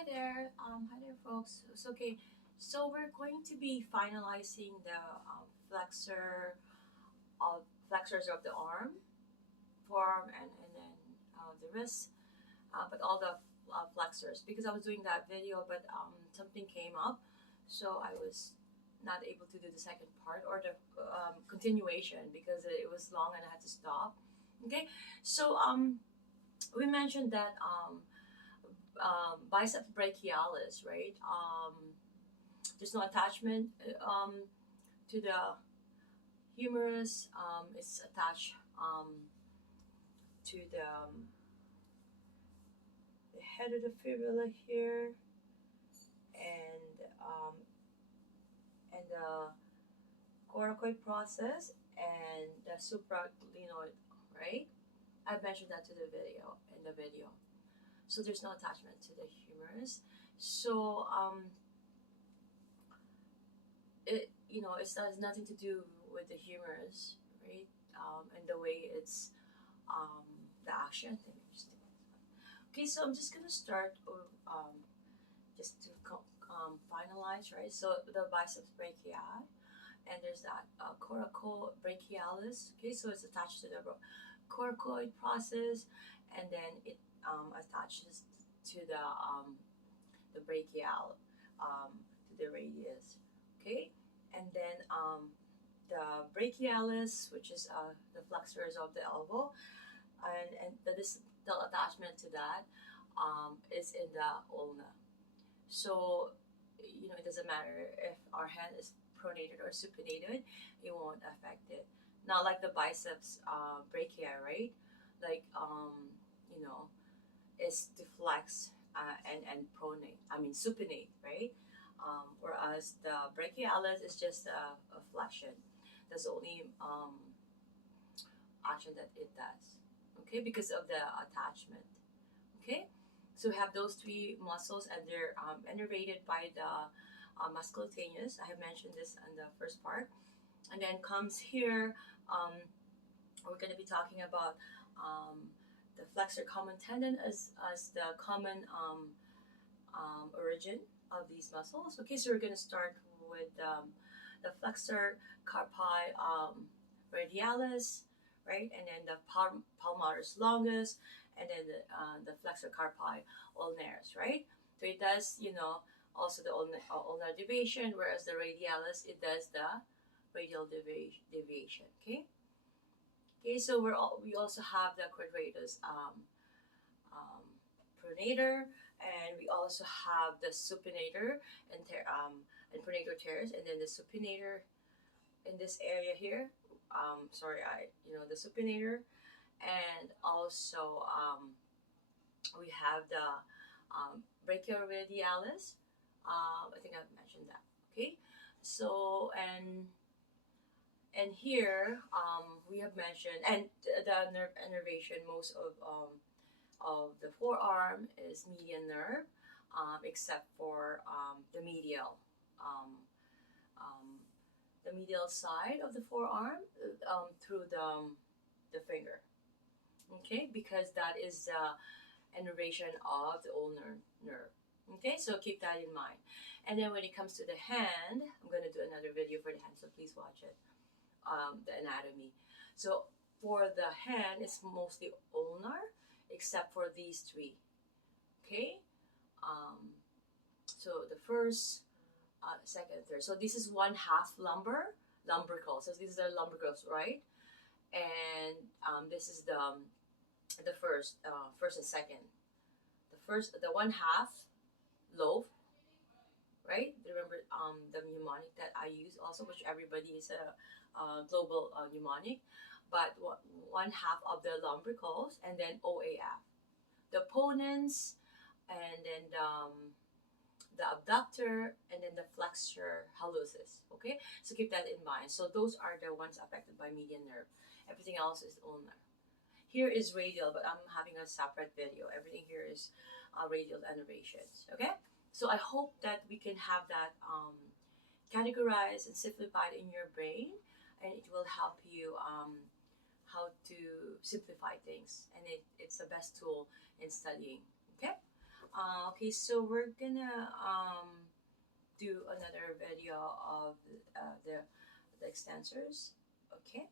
Hi there, folks. So, okay, so we're going to be finalizing the flexor of flexors of the arm, forearm, and then the wrist, but all the flexors because I was doing that video, but something came up, so I was not able to do the second part or the continuation because it was long and I had to stop. Okay, so we mentioned that biceps brachialis, right? There's no attachment to the humerus. It's attached to the head of the fibula here, and the coracoid process and the supraglenoid, right? I mentioned that to the video in the video. So there's no attachment to the humerus. So it has nothing to do with the humerus, right? And the way it's um, the action. Let me just do it. Okay, so I'm just gonna start just to finalize, right? So the biceps brachii, and there's that coracobrachialis. Okay, so it's attached to the coracoid process, and then it attaches to the brachial, to the radius. Okay, and then the brachialis, which is the flexors of the elbow, and the distal attachment to that is in the ulna. So it doesn't matter if our hand is pronated or supinated, it won't affect it. Not like the biceps brachii, right? Like you know, is to flex and pronate. I mean supinate, right? Whereas the brachialis is just a flexion. That's the only action that it does. Okay, because of the attachment. Okay, so we have those three muscles, and they're innervated by the musculocutaneous. I have mentioned this in the first part, and then comes here. We're going to be talking about the flexor common tendon as the common origin of these muscles. Okay, so we're going to start with the flexor carpi radialis, right, and then the palmaris longus, and then the flexor carpi ulnaris, right. So it does, also the ulnar deviation, whereas the radialis it does the radial deviation. Okay. Okay, so we also have the quadratus um, pronator, and we also have the supinator and pronator teres, and then the supinator in this area here. The supinator, and also we have the brachioradialis. I think I've mentioned that. Okay, so and here we have mentioned, and the nerve innervation, most of the forearm is median nerve, except for um, um, the medial side of the forearm through the finger. Okay, because that is the innervation of the ulnar nerve. Okay, so keep that in mind. And then when it comes to the hand, I'm going to do another video for the hand, so please watch it. The anatomy. So for the hand, it's mostly ulnar, except for these three. Okay, so the first, second, third. So this is one half lumbrical. So these are lumbricals, right? And this is the first and second. The one half lobe, right? Remember the mnemonic that I use also, which everybody is a global mnemonic, but one half of the lumbricals, and then OAF, the opponents, and then the abductor, and then the flexor hallucis. Okay, so keep that in mind. So those are the ones affected by median nerve. Everything else is ulnar. Here is radial, but I'm having a separate video. Everything here is radial innervations. Okay, so I hope that we can have that categorized and simplified in your brain, and it will help you how to simplify things, and it's the best tool in studying. Okay, Okay, so we're gonna do another video of the extensors. Okay.